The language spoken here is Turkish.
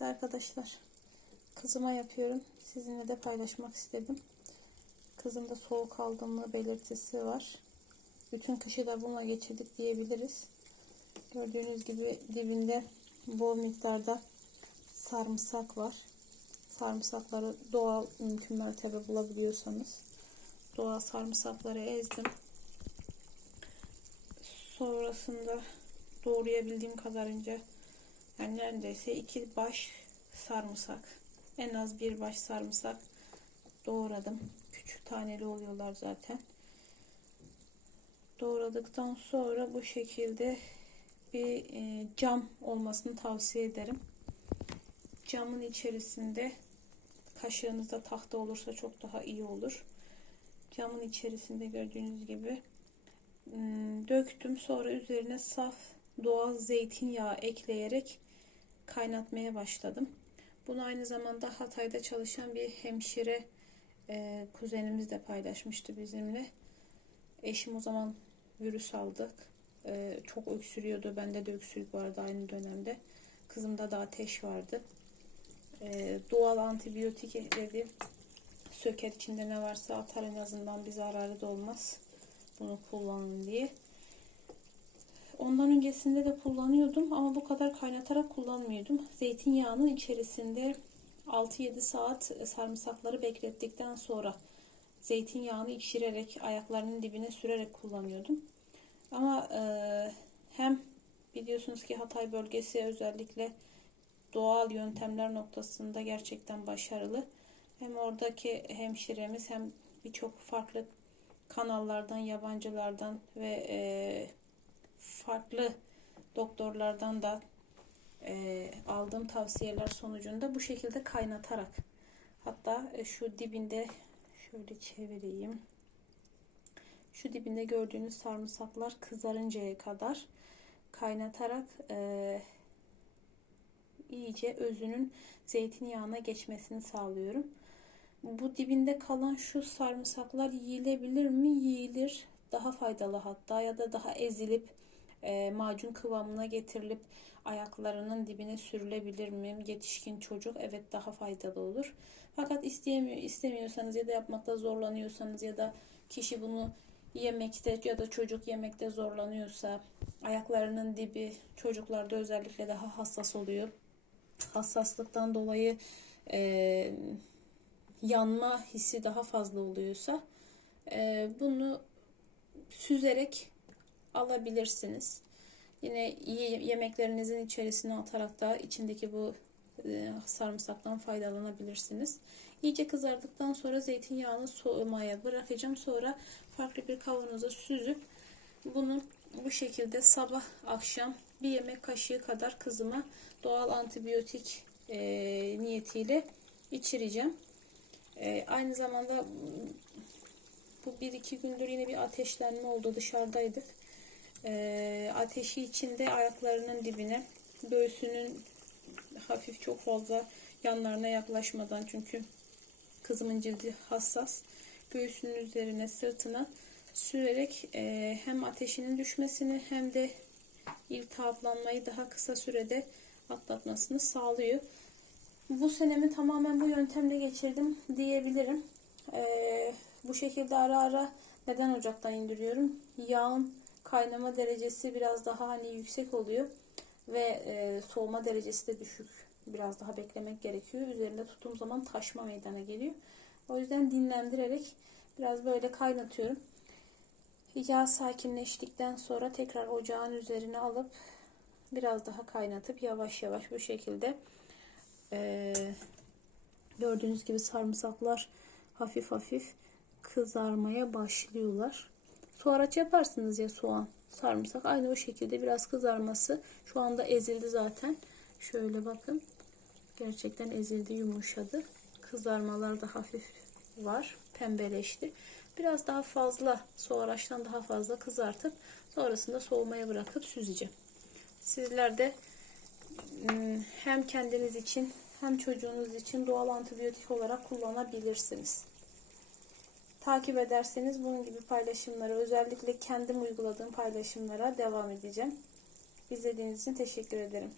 Evet arkadaşlar, kızıma yapıyorum. Sizinle de paylaşmak istedim. Kızımda soğuk algınlığı belirtisi var. Bütün kışı da bununla geçirdik diyebiliriz. Gördüğünüz gibi dibinde bol miktarda sarımsak var. Sarımsakları doğal, mümkün mertebe bulabiliyorsanız doğal sarımsakları ezdim. Sonrasında doğrayabildiğim kadarınca, yani neredeyse 2 baş sarımsak, en az 1 baş sarımsak doğradım. Küçük taneli oluyorlar zaten. Doğradıktan sonra bu şekilde bir cam olmasını tavsiye ederim. Camın içerisinde, kaşığınızda tahta olursa çok daha iyi olur. Camın içerisinde gördüğünüz gibi döktüm. Sonra üzerine saf doğal zeytinyağı ekleyerek kaynatmaya başladım. Bunu aynı zamanda Hatay'da çalışan bir hemşire kuzenimiz de paylaşmıştı bizimle. Eşim o zaman virüs aldık. Çok öksürüyordu. Bende de öksürük vardı aynı dönemde. Kızımda da ateş vardı. Doğal antibiyotik dedi. Söker, içinde ne varsa atar, en azından bir zararı da olmaz. Bunu kullanın diye. Ondan öncesinde de kullanıyordum ama bu kadar kaynatarak kullanmıyordum. Zeytinyağının içerisinde 6-7 saat sarımsakları beklettikten sonra zeytinyağını içirerek ayaklarının dibine sürerek kullanıyordum. Ama hem biliyorsunuz ki Hatay bölgesi özellikle doğal yöntemler noktasında gerçekten başarılı. Hem oradaki hemşiremiz hem birçok farklı kanallardan, yabancılardan ve farklı doktorlardan da aldığım tavsiyeler sonucunda bu şekilde kaynatarak, hatta şu dibinde şöyle çevireyim. Şu dibinde gördüğünüz sarımsaklar kızarıncaya kadar kaynatarak iyice özünün zeytinyağına geçmesini sağlıyorum. Bu dibinde kalan şu sarımsaklar yiyilebilir mi? Yiyilir. Daha faydalı hatta, ya da daha ezilip macun kıvamına getirilip ayaklarının dibine sürülebilir mi? Yetişkin çocuk, evet, daha faydalı olur. Fakat istemiyorsanız ya da yapmakta zorlanıyorsanız ya da kişi bunu yemekte ya da çocuk yemekte zorlanıyorsa, ayaklarının dibi çocuklarda özellikle daha hassas oluyor. Hassaslıktan dolayı yanma hissi daha fazla oluyorsa bunu süzerek alabilirsiniz. Yine yemeklerinizin içerisine atarak da içindeki bu sarımsaktan faydalanabilirsiniz. İyice kızardıktan sonra zeytinyağını soğumaya bırakacağım. Sonra farklı bir kavanoza süzüp bunu bu şekilde sabah akşam bir yemek kaşığı kadar kızıma doğal antibiyotik niyetiyle içireceğim. Aynı zamanda bu 1-2 gündür yine bir ateşlenme oldu, dışarıdaydık. Ateşi içinde ayaklarının dibine, göğsünün hafif, çok fazla yanlarına yaklaşmadan, çünkü kızımın cildi hassas, göğsünün üzerine, sırtına sürerek hem ateşinin düşmesini hem de iltihaplanmayı daha kısa sürede atlatmasını sağlıyor. Bu senemi tamamen bu yöntemle geçirdim diyebilirim. Bu şekilde ara ara neden ocaktan indiriyorum? Yağın kaynama derecesi biraz daha yüksek oluyor ve soğuma derecesi de düşük. Biraz daha beklemek gerekiyor. Üzerinde tuttuğum zaman taşma meydana geliyor. O yüzden dinlendirerek biraz böyle kaynatıyorum. Yağ sakinleştikten sonra tekrar ocağın üzerine alıp biraz daha kaynatıp yavaş yavaş bu şekilde gördüğünüz gibi sarımsaklar hafif hafif kızarmaya başlıyorlar. Soğaraç yaparsınız ya, soğan, sarımsak, aynı o şekilde biraz kızarması. Şu anda ezildi zaten. Şöyle bakın. Gerçekten ezildi, yumuşadı. Kızarmalar da hafif var. Pembeleşti. Biraz daha fazla, soğaraçtan daha fazla kızartıp sonrasında soğumaya bırakıp süzeceğim. Sizler de hem kendiniz için hem çocuğunuz için doğal antibiyotik olarak kullanabilirsiniz. Takip ederseniz bunun gibi paylaşımlara, özellikle kendim uyguladığım paylaşımlara devam edeceğim. İzlediğiniz için teşekkür ederim.